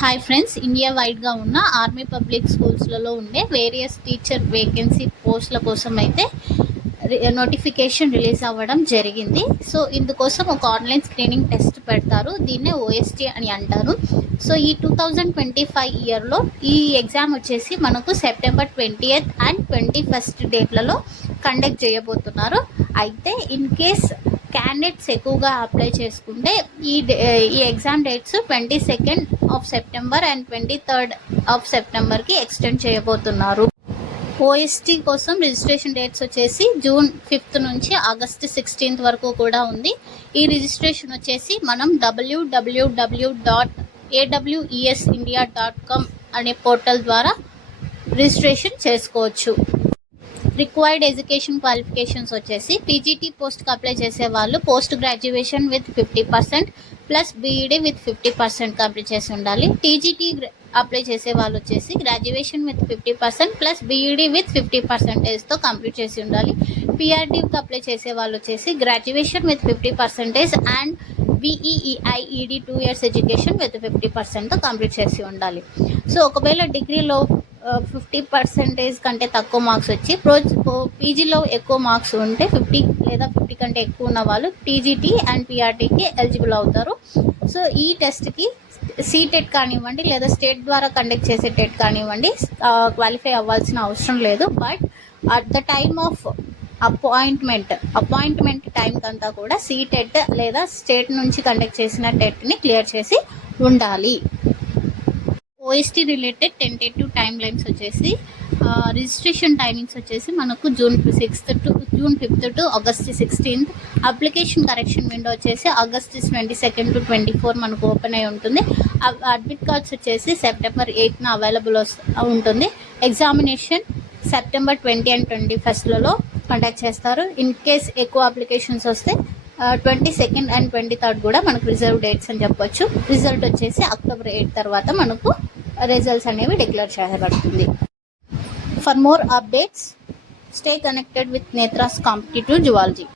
Hi friends, India వైడ్గా ఉన్న army public స్కూల్స్లలో ఉండే వేరియస్ టీచర్ వేకెన్సీ పోస్టుల కోసం అయితే నోటిఫికేషన్ రిలీజ్ అవ్వడం జరిగింది. సో ఇందుకోసం ఒక ఆన్లైన్ స్క్రీనింగ్ టెస్ట్ పెడతారు. దీన్నే ఓఎస్టీ అని అంటారు. సో ఈ 2025 ఇయర్లో ఈ ఎగ్జామ్ వచ్చేసి మనకు September 20th and 21st డేట్లలో conduct చేయబోతున్నారు. అయితే ఇన్ కేస్ క్యాండిడేట్స్ ఎక్కువగా అప్లై చేసుకుంటే ఈ exam dates 22nd of September and 23rd of సెప్టెంబర్కి ఎక్స్టెండ్ చేయబోతున్నారు. ఓఎస్టీ కోసం రిజిస్ట్రేషన్ డేట్స్ వచ్చేసి జూన్ 5th నుంచి ఆగస్ట్ 16th వరకు కూడా ఉంది. ఈ రిజిస్ట్రేషన్ వచ్చేసి మనం www.awesindia.com అనే పోర్టల్ ద్వారా రిజిస్ట్రేషన్ చేసుకోవచ్చు. రిక్వైర్డ్ ఎడ్యుకేషన్ క్వాలిఫికేషన్స్ వచ్చేసి పీజీటీ పోస్ట్కి అప్లై చేసే వాళ్ళు post graduation with 50% plus BEd with 50% complete చేసి ఉండాలి. టీజీటీ అప్లై చేసే వాళ్ళు వచ్చేసి graduation with 50% plus BEd with 50%తో కంప్లీట్ చేసి ఉండాలి. పీఆర్డీకి అప్లై చేసే వాళ్ళు వచ్చేసి graduation with 50% and BEEIED 2 years education with 50%తో కంప్లీట్ చేసి ఉండాలి. సో ఒకవేళ డిగ్రీలో 50% కంటే తక్కువ మార్క్స్ వచ్చి పీజీలో ఎక్కువ మార్క్స్ ఉంటే 50 లేదా 50 కంటే ఎక్కువ ఉన్న వాళ్ళు టీజీటీ అండ్ పీఆర్టీకి ఎలిజిబుల్ అవుతారు. సో ఈ టెస్ట్కి సీటెట్ కానివ్వండి లేదా స్టేట్ ద్వారా కండక్ట్ చేసే టెట్ కానివ్వండి క్వాలిఫై అవ్వాల్సిన అవసరం లేదు. But at the time of appointment టైంకి అంతా కూడా సీటెట్ లేదా స్టేట్ నుంచి కండక్ట్ చేసిన టెట్ని క్లియర్ చేసి ఉండాలి. OST related tentative time lines వచ్చేసి రిజిస్ట్రేషన్ టైమింగ్స్ వచ్చేసి మనకు June 5th to August 16th. Application correction window వచ్చేసి ఆగస్ట్ 22nd to 24 మనకు ఓపెన్ అయి ఉంటుంది. అడ్మిట్ కార్డ్స్ వచ్చేసి సెప్టెంబర్ 8th అవైలబుల్ ఉంటుంది. Examination September 20 and 21st conduct చేస్తారు. ఇన్ కేస్ ఎక్కువ అప్లికేషన్స్ వస్తే 22nd and 23rd కూడా మనకు రిజర్వ్ డేట్స్ అని చెప్పొచ్చు. రిజల్ట్ వచ్చేసి అక్టోబర్ 8 తర్వాత మనకు రిజల్ట్స్ అనేవి డిక్లేర్ చేయబడుతుంది. For more updates stay connected with Netras competitive zoology.